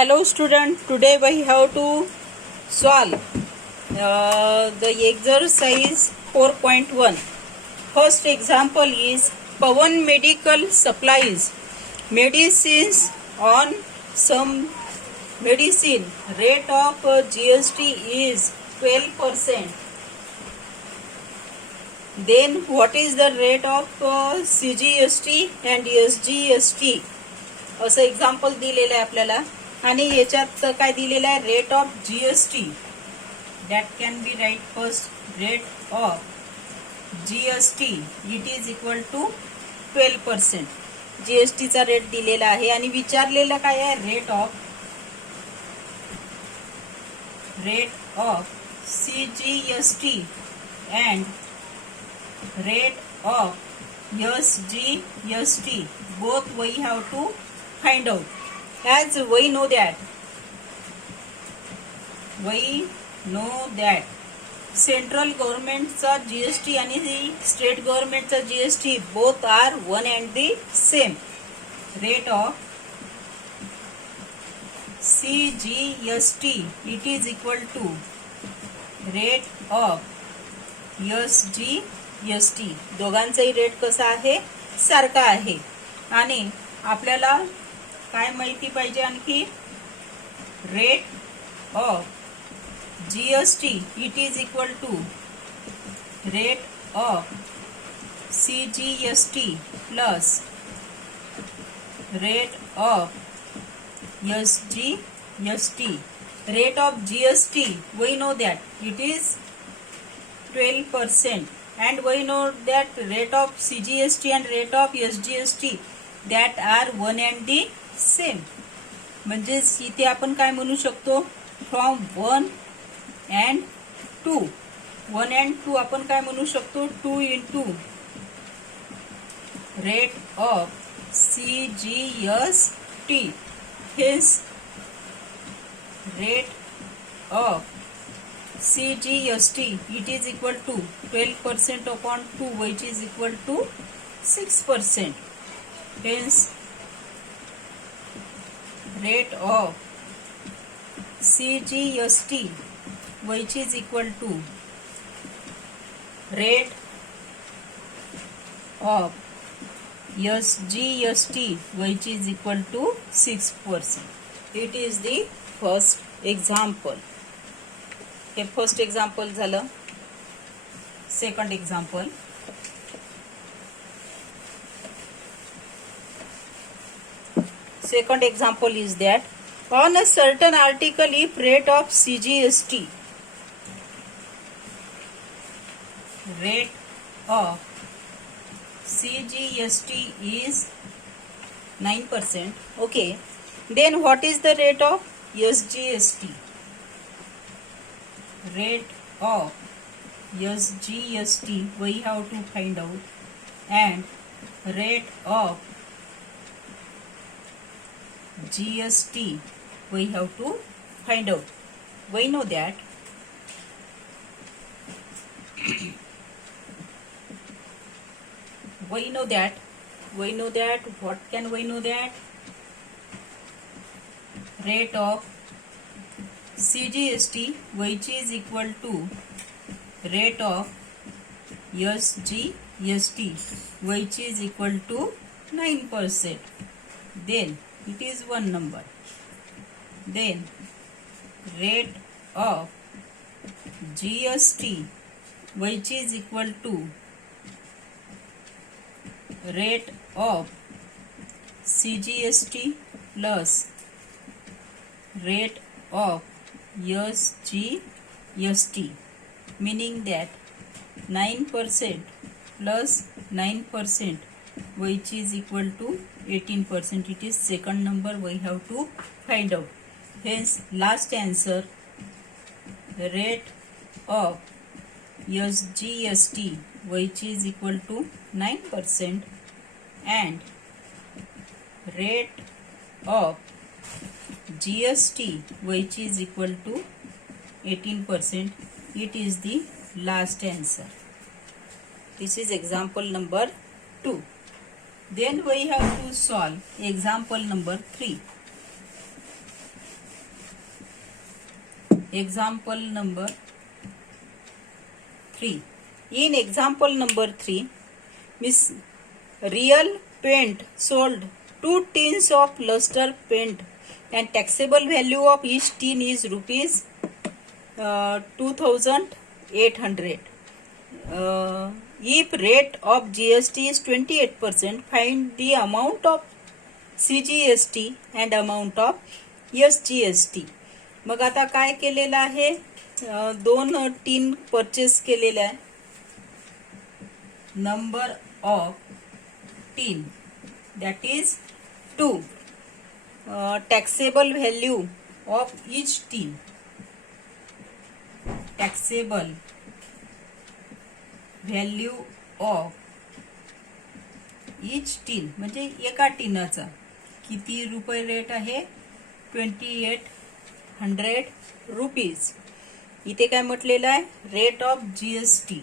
Hello student, today we have to solve the exercise 4.1. First example is Pawan Medical Supplies medicines on some medicine. Rate of GST is 12%. Then what is the rate of CGST and SGST? असं example दिलेलं आहे आपल्याला. आणि याच्यात काय दिलेलं आहे, rate of GST. That can be write first. Rate of GST it is equal to 12%. जीएसटीचा रेट दिलेला आहे आणि विचारलेलं काय आहे, rate of CGST and rate of SGST. both we have to find out. As we know that central गव्हर्नमेंटचा जीएसटी आणि स्टेट गव्हर्नमेंटचा जीएसटी both are one and the same. Rate of CGST it is equal to rate of SGST. दोघांचाही rate कसा आहे, सारखा आहे. आणि आपल्याला काय माहिती पाहिजे आणखी, rate of GST it is equal to rate of CGST plus rate of SGST. Rate of GST we know that it is 12%. And we know that rate of CGST and rate of SGST that are one and the same. म्हणजेच इथे आपण काय म्हणू शकतो, from 1 and 2. 1 and 2 आपण काय म्हणू शकतो, 2 into rate of CGST. Hence rate of CGST it is equal to 12% upon 2 which is equal to 6%. Hence rate of CGST which is equal to rate of SGST which is equal to 6%. It is the first example. हे first example झालं. Second example, is that on a certain article if rate of CGST is 9%. Okay, then what is the rate of SGST? Rate of SGST we have to find out, and rate of GST we have to find out. We know that what can we know that rate of CGST which is equal to rate of SGST which is equal to 9%. Then it is one number. Then rate of GST which is equal to rate of CGST plus rate of SGST, meaning that 9% plus 9% which is equal to 18%. It is second number we have to find out. Hence last answer, rate of SGST which is equal to 9% and rate of GST which is equal to 18%. It is the last answer. This is example number 2. Then we have to solve example number 3. Example number 3. In example number 3, Miss Real Paint sold 2 tins of luster paint and taxable value of each tin is rupees 2800. If rate of GST is 28%, find the amount of CGST and amount of SGST. मग आता काय केलेलं आहे, 2 tin purchase केलेल्या आहे. Number of tin that is 2. Taxable value of each tin. Taxable value of each tin म्हणजे एका टिनाचा किती रुपये रेट आहे, 2800 रुपीज. इथे काय म्हटलेलं आहे, rate of GST.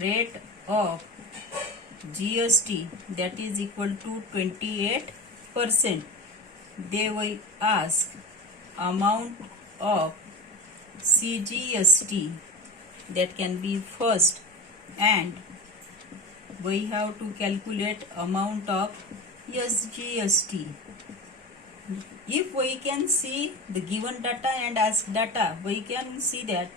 Rate of GST that is equal to 28%. They will ask amount of CGST that can be first, and we have to calculate amount of SGST. If we can see the given data and ask data, we can see that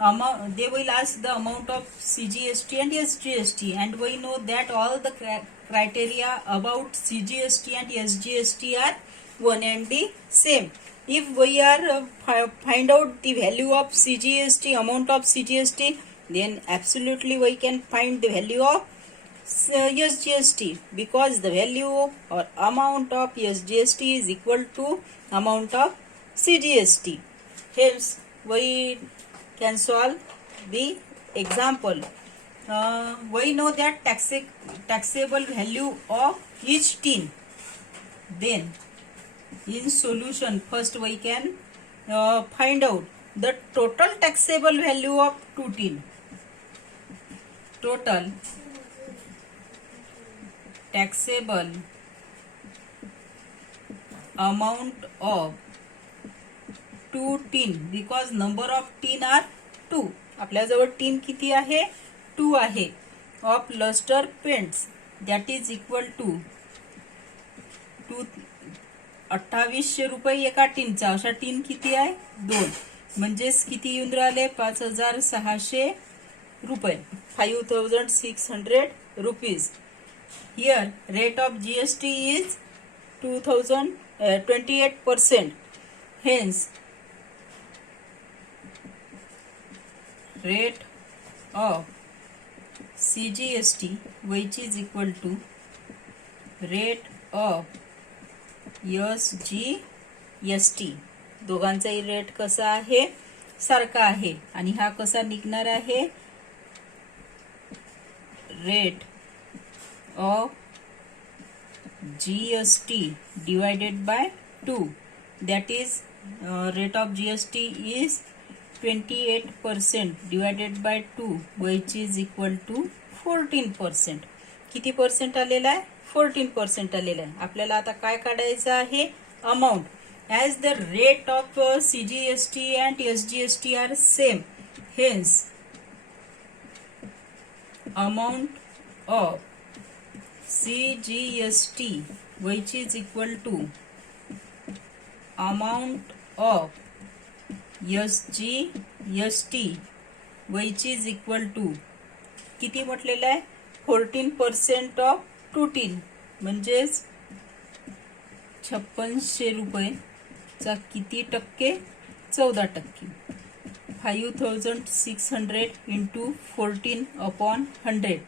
amount, they will ask the amount of CGST and SGST, and we know that all the criteria about CGST and SGST are one and the same. If we are find out the value of CGST, amount of CGST, then absolutely we can find the value of SGST, because the value or amount of SGST is equal to amount of CGST. Hence, we can solve the example. We know that taxable value of each tin. Then, in solution, first we can find out the total taxable value of 2 tin. Total taxable amount of 2 tin, because number of tin are 2. आपल्याजवळ tin किती आहे, 2 आहे, of luster paints that is equal to 2800 रुपये एका टीनचा. अशा tin किती आहे, 2, म्हणजेच किती येऊन राहिले, 5600 रुपये, 5600 rupees. Here rate of GST is 28%. Hence, rate of CGST which is equal to rate of SGST. दोघांचाही रेट कसा आहे, सारखा आहे, आणि हा कसा निघणार आहे, rate of GST divided by 2, that is rate of GST is 28% divided by 2 which is equal to 14%. किती पर्सेंट आलेला आहे, 14% आलेला आहे. आपल्याला आता काय काढायचं आहे, amount. As the rate of CGST and SGST are same, hence amount of CGST which is equal to amount of SGST which is equal to किती म्हटलेलं आहे, 14% ऑफ 2 tin, म्हणजेच 5600 रुपयेचा किती टक्के, 14%. 5600 into 14 upon 100.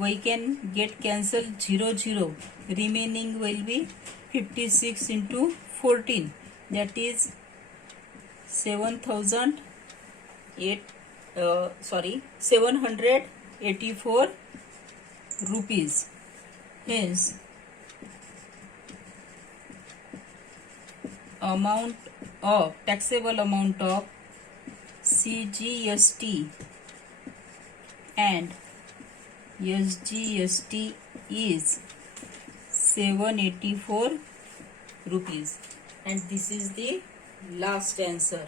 We can get cancel 0 remaining will be 56 into 14, that is 784 rupees. Hence, amount of taxable amount of CGST and SGST is 784 rupees, and this is the Last answer.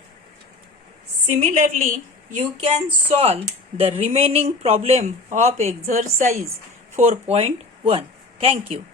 Similarly, you can solve the remaining problem of exercise 4.1. Thank you.